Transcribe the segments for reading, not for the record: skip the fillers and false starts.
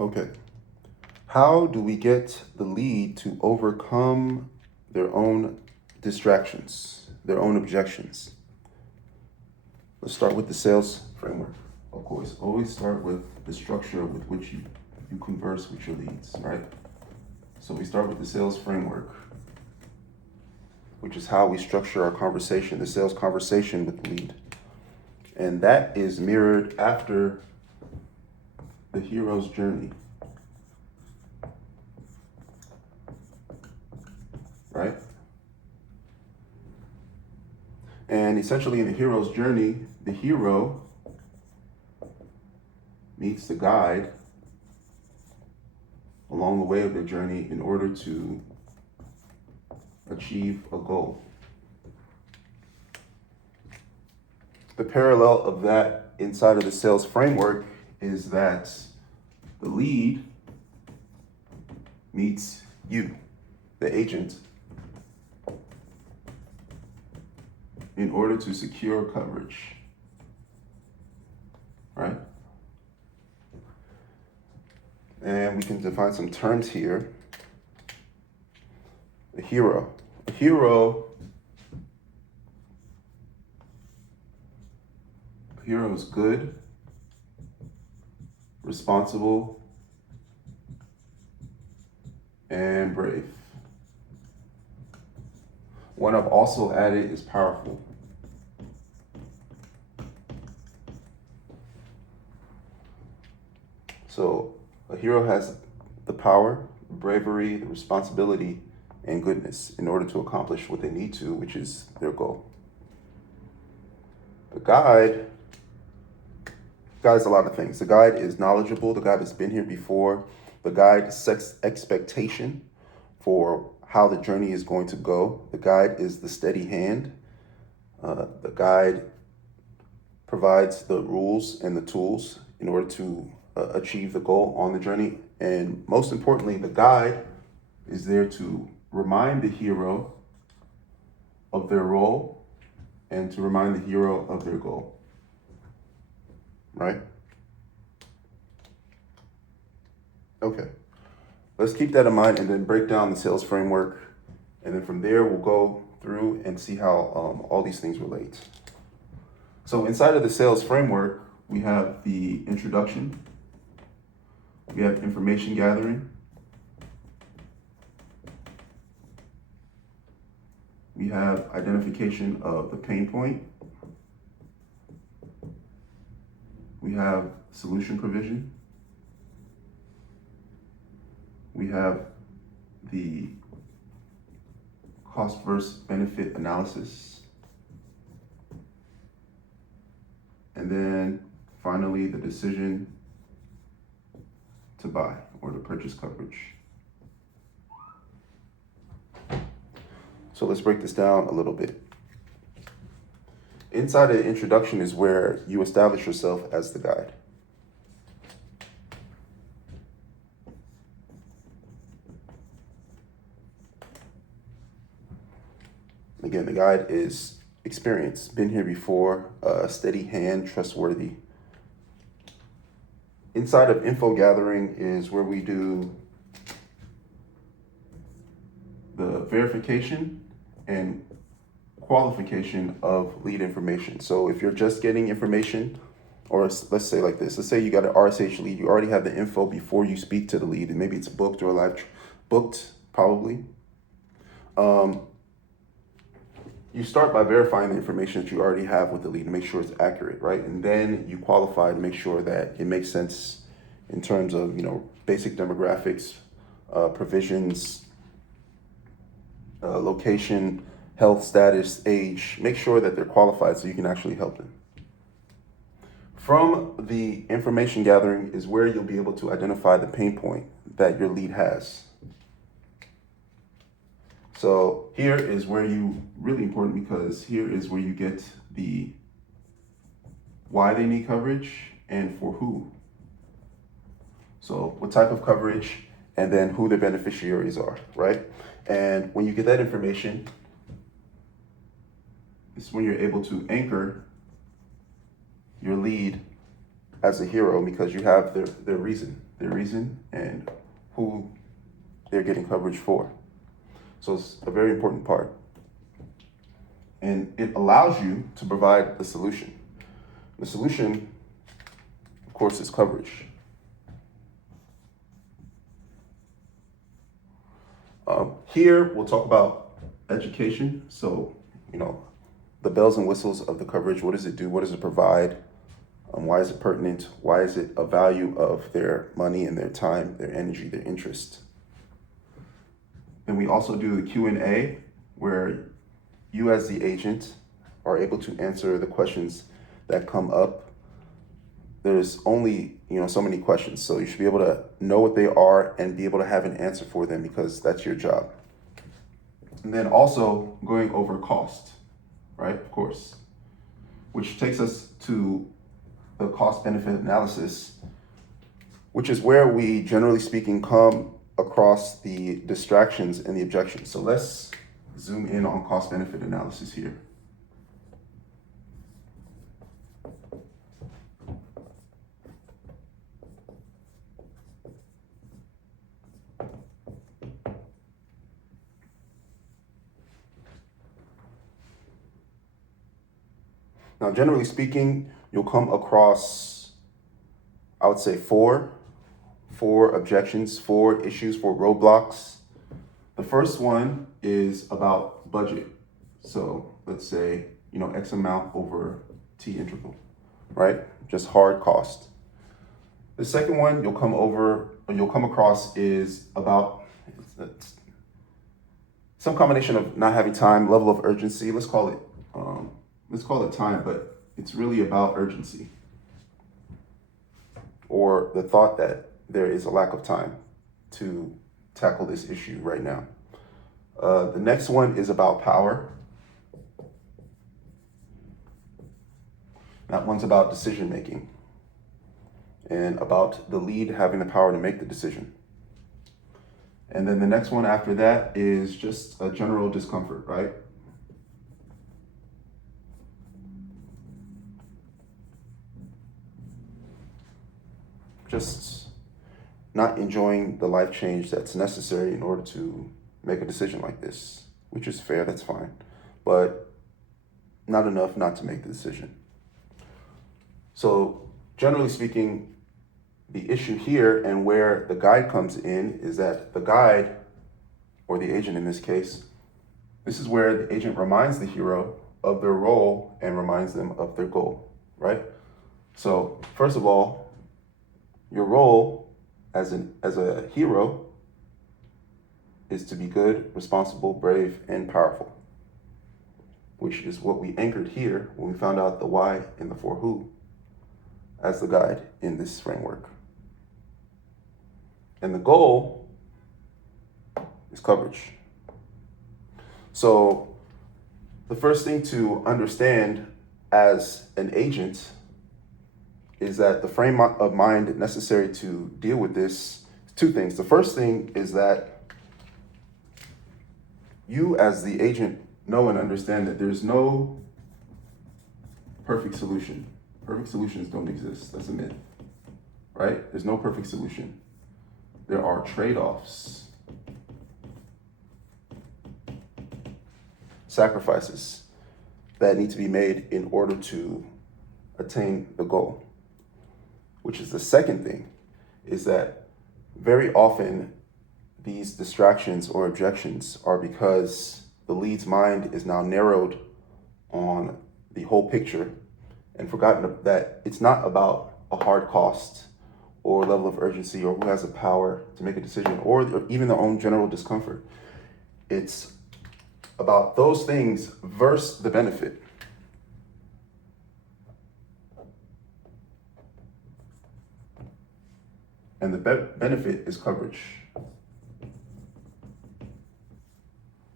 Okay. How do we get the lead to overcome their own distractions, their own objections? Let's start with the sales framework. Of course, always start with the structure with which you converse with your leads, right? So we start with the sales framework, which is how we structure our conversation, the sales conversation with the lead. And that is mirrored after the hero's journey, right? And essentially in the hero's journey, the hero meets the guide along the way of their journey in order to achieve a goal. The parallel of that inside of the sales framework is that the lead meets you, the agent, in order to secure coverage, right? And we can define some terms here. A hero. A hero is good, responsible, and brave. One I've also added is powerful. So a hero has the power, bravery, the responsibility, and goodness in order to accomplish what they need to, which is their goal. The guide is a lot of things. The guide is knowledgeable. The guide has been here before. The guide sets expectation for how the journey is going to go. The guide is the steady hand. The guide provides the rules and the tools in order to achieve the goal on the journey. And most importantly, the guide is there to remind the hero of their role and to remind the hero of their goal. Right? Okay. Let's keep that in mind and then break down the sales framework. And then from there, we'll go through and see how all these things relate. So inside of the sales framework, we have the introduction. We have information gathering. We have identification of the pain point. We have solution provision. We have the cost versus benefit analysis. And then finally, the decision to buy or to purchase coverage. So let's break this down a little bit. Inside of the introduction is where you establish yourself as the guide. Again, the guide is experienced, been here before, steady hand, trustworthy. Inside of info gathering is where we do the verification and qualification of lead information. So if you're just getting information, or let's say like this, let's say you got an RSH lead, you already have the info before you speak to the lead, and maybe it's booked or live booked, probably. You start by verifying the information that you already have with the lead to make sure it's accurate, right? And then you qualify to make sure that it makes sense in terms of, basic demographics, provisions, location, health status, age. Make sure that they're qualified so you can actually help them. From the information gathering is where you'll be able to identify the pain point that your lead has. So here is where really important, because here is where you get the why they need coverage and for who. So what type of coverage, and then who their beneficiaries are, right? And when you get that information, it's when you're able to anchor your lead as a hero because you have their reason and who they're getting coverage for. So it's a very important part. And it allows you to provide the solution. The solution, of course, is coverage. Here, we'll talk about education. So, the bells and whistles of the coverage. What does it do? What does it provide? Why is it pertinent? Why is it a value of their money and their time, their energy, their interest? And we also do the Q&A, where you as the agent are able to answer the questions that come up. There's only, so many questions. So you should be able to know what they are and be able to have an answer for them because that's your job. And then also going over cost, right? Of course, which takes us to the cost benefit analysis, which is where we, generally speaking, come across the distractions and the objections. So let's zoom in on cost benefit analysis here. Now, generally speaking, you'll come across, I would say, four objections, 4 issues, 4 roadblocks. The first one is about budget. So let's say, X amount over T interval, right? Just hard cost. The second one you'll come across is about some combination of not having time, level of urgency. Let's call it time, but it's really about urgency, or the thought that there is a lack of time to tackle this issue right now. The next one is about power. That one's about decision making and about the lead having the power to make the decision. And then the next one after that is just a general discomfort, right? Just not enjoying the life change that's necessary in order to make a decision like this, which is fair, that's fine, but not enough not to make the decision. So generally speaking, the issue here and where the guide comes in is that the guide, or the agent in this case, this is where the agent reminds the hero of their role and reminds them of their goal, right? So first of all, your role as a hero is to be good, responsible, brave, and powerful, which is what we anchored here when we found out the why and the for who as the guide in this framework. And the goal is coverage. So the first thing to understand as an agent is that the frame of mind necessary to deal with this, 2 things. The first thing is that you as the agent know and understand that there's no perfect solution. Perfect solutions don't exist. That's a myth, right? There's no perfect solution. There are trade-offs, sacrifices that need to be made in order to attain the goal. Which is the second thing, is that very often these distractions or objections are because the lead's mind is now narrowed on the whole picture and forgotten that it's not about a hard cost or level of urgency or who has the power to make a decision or even their own general discomfort. It's about those things versus the benefit. And the benefit is coverage.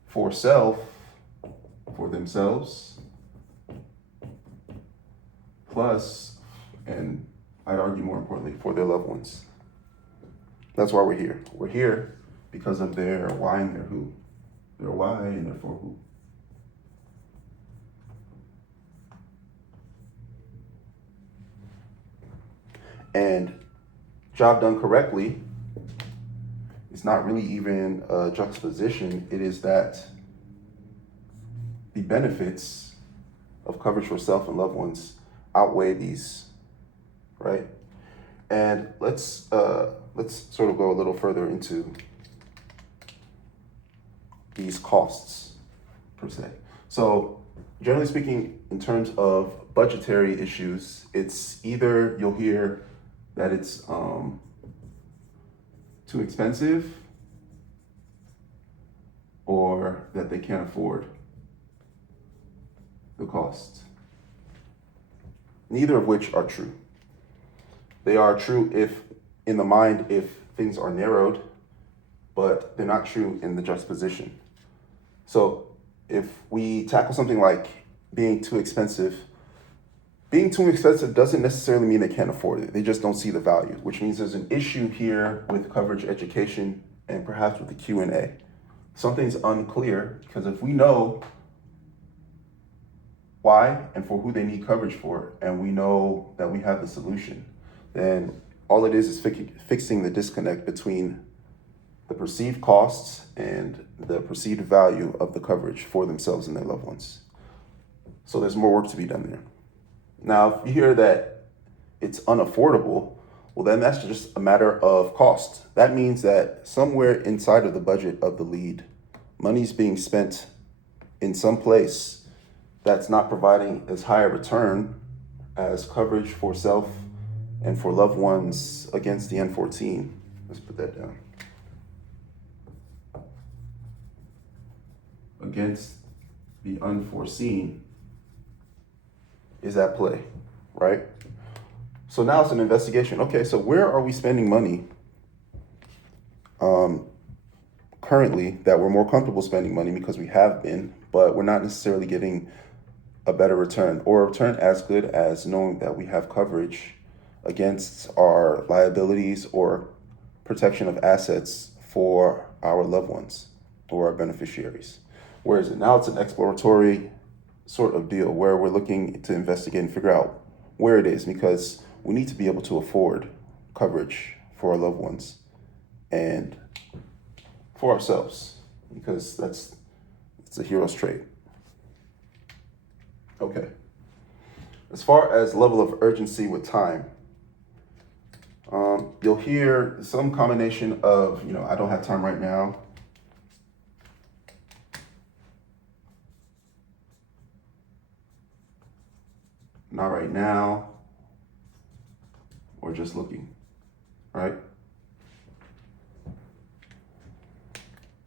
For self, for themselves, plus, and I'd argue more importantly, for their loved ones. That's why we're here. We're here because of their why and their who. Their why and their for who. And job done correctly, it's not really even a juxtaposition. It is that the benefits of coverage for self and loved ones outweigh these, right? And let's sort of go a little further into these costs per se. So generally speaking, in terms of budgetary issues, it's either you'll hear that it's too expensive or that they can't afford the cost. Neither of which are true. They are true if in the mind if things are narrowed, but they're not true in the juxtaposition. So if we tackle something like being too expensive doesn't necessarily mean they can't afford it. They just don't see the value, which means there's an issue here with coverage education and perhaps with the Q&A. Something's unclear because if we know why and for who they need coverage for, and we know that we have the solution, then all it is fixing the disconnect between the perceived costs and the perceived value of the coverage for themselves and their loved ones. So there's more work to be done there. Now, if you hear that it's unaffordable, well, then that's just a matter of cost. That means that somewhere inside of the budget of the lead, money's being spent in some place that's not providing as high a return as coverage for self and for loved ones against the N14. Let's put that down. Against the unforeseen is at play, right? So now it's an investigation. Okay, so where are we spending money currently that we're more comfortable spending money because we have been, but we're not necessarily getting a better return or a return as good as knowing that we have coverage against our liabilities or protection of assets for our loved ones or our beneficiaries. Where is it? Now it's an exploratory sort of deal where we're looking to investigate and figure out where it is, because we need to be able to afford coverage for our loved ones and for ourselves, because it's a hero's trait. Okay. As far as level of urgency with time, you'll hear some combination of, I don't have time right now. Not right now, or just looking, right?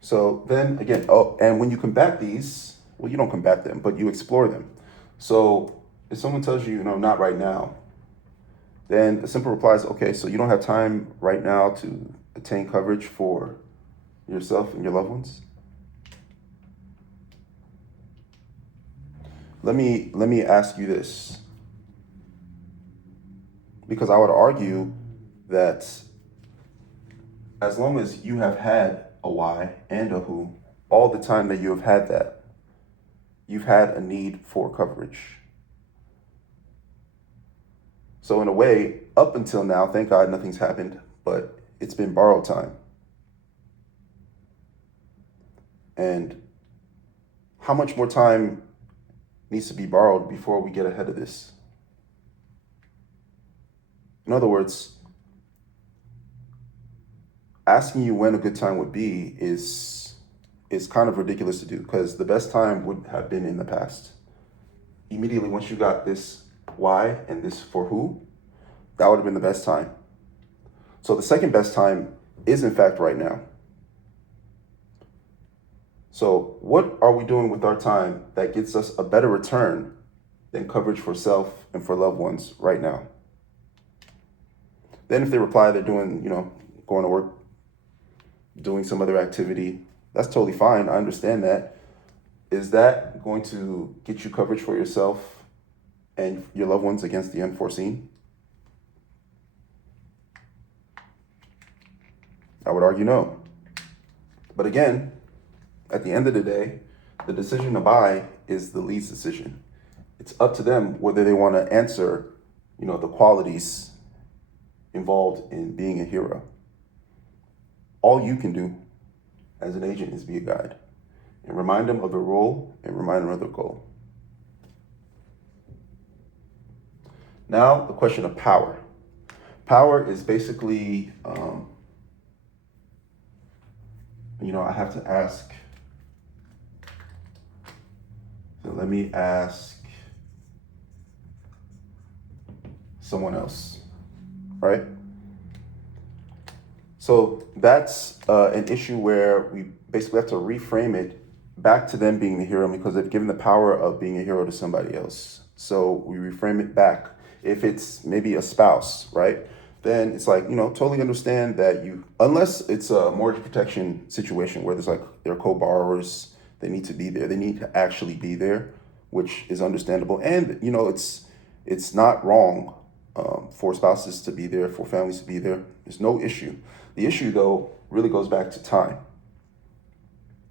So then again, and when you combat these, well, you don't combat them, but you explore them. So if someone tells you, not right now, then the simple reply is, okay, so you don't have time right now to attain coverage for yourself and your loved ones? Let me ask you this, because I would argue that as long as you have had a why and a who, all the time that you have had that, you've had a need for coverage. So in a way, up until now, thank God nothing's happened, but it's been borrowed time. And how much more time needs to be borrowed before we get ahead of this? In other words, asking you when a good time would be is kind of ridiculous to do, because the best time would have been in the past. Immediately once you got this why and this for who, that would have been the best time. So the second best time is in fact right now. So what are we doing with our time that gets us a better return than coverage for self and for loved ones right now? Then if they reply they're doing, going to work, doing some other activity, that's totally fine. I understand that. Is that going to get you coverage for yourself and your loved ones against the unforeseen? I would argue no. But again, at the end of the day, the decision to buy is the lead's decision. It's up to them whether they want to answer, the qualities involved in being a hero. All you can do as an agent is be a guide and remind them of the role and remind them of the goal. Now, the question of power. Power is basically, I have to ask. So let me ask someone else, right? So that's an issue where we basically have to reframe it back to them being the hero because they've given the power of being a hero to somebody else. So we reframe it back. If it's maybe a spouse, right? Then it's like, totally understand that unless it's a mortgage protection situation where there's like they're co-borrowers, they need to be there. They need to actually be there, which is understandable. And, it's not wrong for spouses to be there, for families to be there. There's no issue. The issue, though, really goes back to time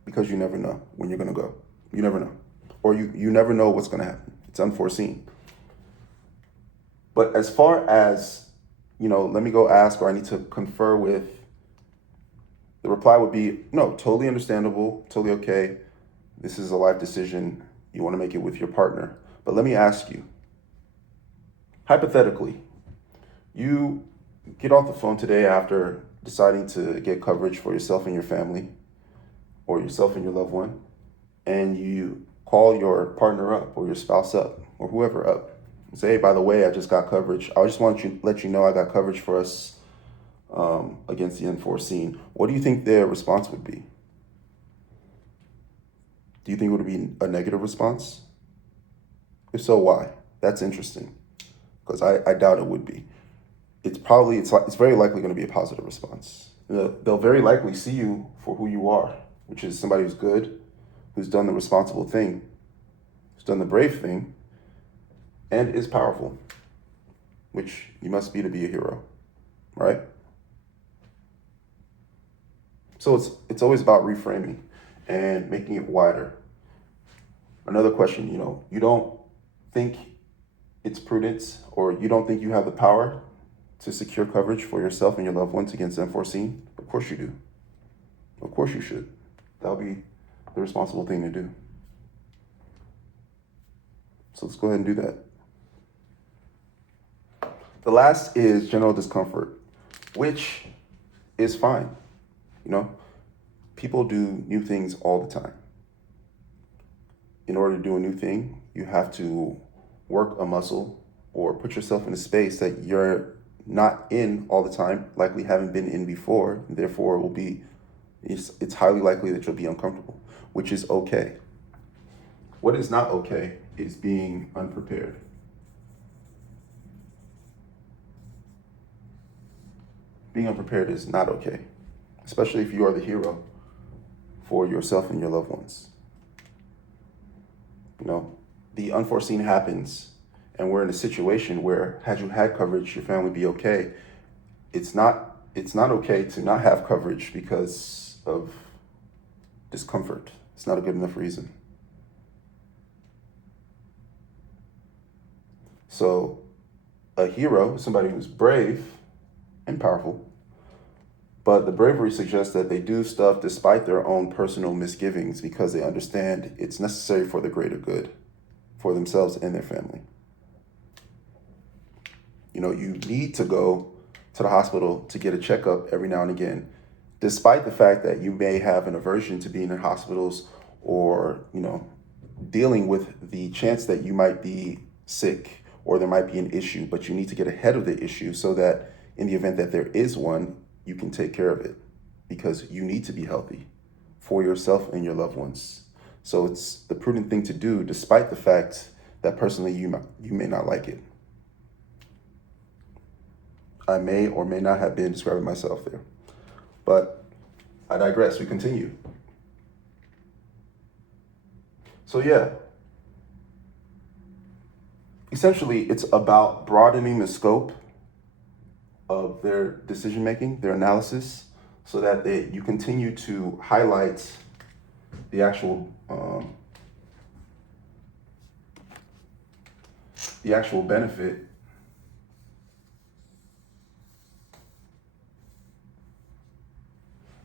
because you never know when you're going to go. You never know. Or you never know what's going to happen. It's unforeseen. But as far as, let me go ask or I need to confer with, the reply would be, no, totally understandable, totally okay. This is a life decision. You want to make it with your partner. But let me ask you, hypothetically, you get off the phone today after deciding to get coverage for yourself and your family or yourself and your loved one, and you call your partner up or your spouse up or whoever up and say, hey, by the way, I just got coverage. I just want to let you know I got coverage for us against the unforeseen. What do you think their response would be? Do you think it would be a negative response? If so, why? That's interesting because I doubt it would be. It's very likely going to be a positive response. They'll very likely see you for who you are, which is somebody who's good, who's done the responsible thing, who's done the brave thing, and is powerful, which you must be to be a hero, right? So it's always about reframing and making it wider. Another question, you don't think it's prudence or you don't think you have the power to secure coverage for yourself and your loved ones against the unforeseen? Of course you do. Of course you should. That'll be the responsible thing to do. So let's go ahead and do that. The last is general discomfort, which is fine. People do new things all the time. In order to do a new thing, you have to work a muscle or put yourself in a space that you're not in all the time, likely haven't been in before, and therefore it's highly likely that you'll be uncomfortable, which is okay. What is not okay is being unprepared. Being unprepared is not okay, especially if you are the hero for yourself and your loved ones. The unforeseen happens, and we're in a situation where, had you had coverage, your family would be okay. It's not okay to not have coverage because of discomfort. It's not a good enough reason. So, a hero is somebody who's brave and powerful, but the bravery suggests that they do stuff despite their own personal misgivings because they understand it's necessary for the greater good, for themselves and their family. You need to go to the hospital to get a checkup every now and again, despite the fact that you may have an aversion to being in hospitals or, dealing with the chance that you might be sick or there might be an issue, but you need to get ahead of the issue so that in the event that there is one, you can take care of it because you need to be healthy for yourself and your loved ones. So it's the prudent thing to do, despite the fact that personally you may not like it. I may or may not have been describing myself there, but I digress. We continue. So yeah, essentially it's about broadening the scope of their decision making, their analysis, so that you continue to highlight the actual benefit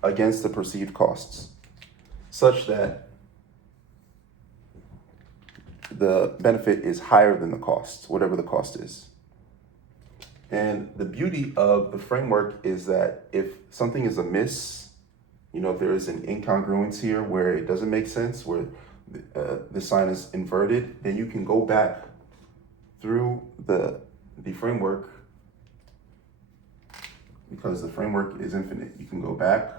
against the perceived costs, such that the benefit is higher than the cost, whatever the cost is. And the beauty of the framework is that if something is amiss, if there is an incongruence here where it doesn't make sense, where the sign is inverted, then you can go back through the framework, because the framework is infinite. You can go back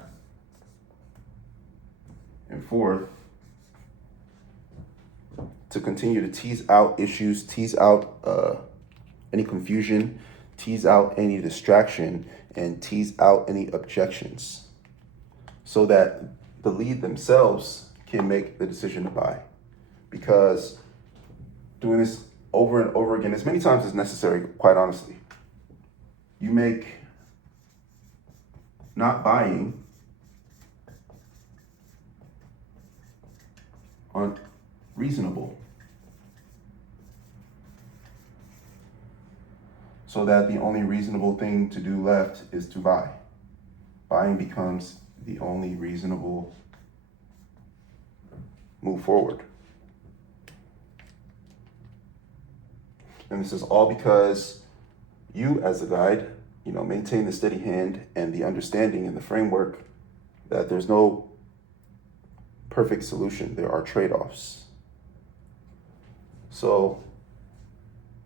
and forth to continue to tease out issues, tease out any confusion, tease out any distraction, and tease out any objections, so that the lead themselves can make the decision to buy. Because doing this over and over again, as many times as necessary, quite honestly, you make not buying unreasonable, so that the only reasonable thing to do left is to buy. Buying becomes the only reasonable move forward. And this is all because you, as a guide, maintain the steady hand and the understanding and the framework that there's no perfect solution. There are trade-offs. So,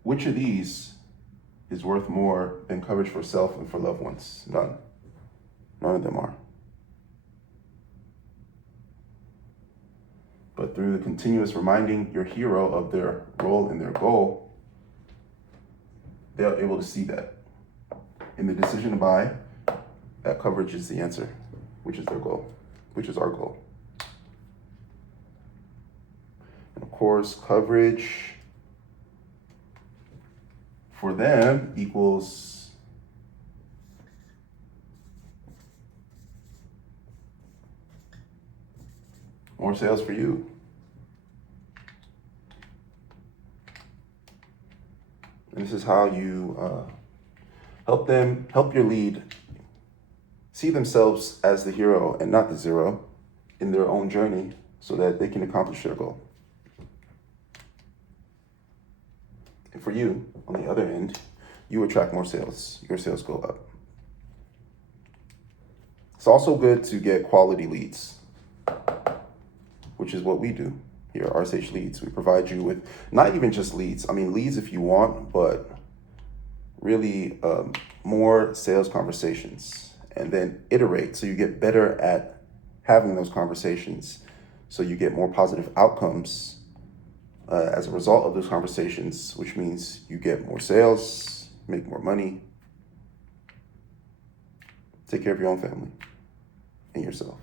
which of these is worth more than coverage for self and for loved ones? None. None of them are. But through the continuous reminding your hero of their role and their goal, they're able to see that. In the decision to buy, that coverage is the answer, which is their goal, which is our goal. And of course, coverage for them equals more sales for you. And this is how you help your lead see themselves as the hero and not the zero in their own journey, so that they can accomplish their goal. And for you, on the other end, you attract more sales. Your sales go up. It's also good to get quality leads, which is what we do here at RSH Leads. We provide you with not even just leads. Leads if you want, but really more sales conversations, and then iterate so you get better at having those conversations, so you get more positive outcomes as a result of those conversations, which means you get more sales, make more money, take care of your own family and yourself.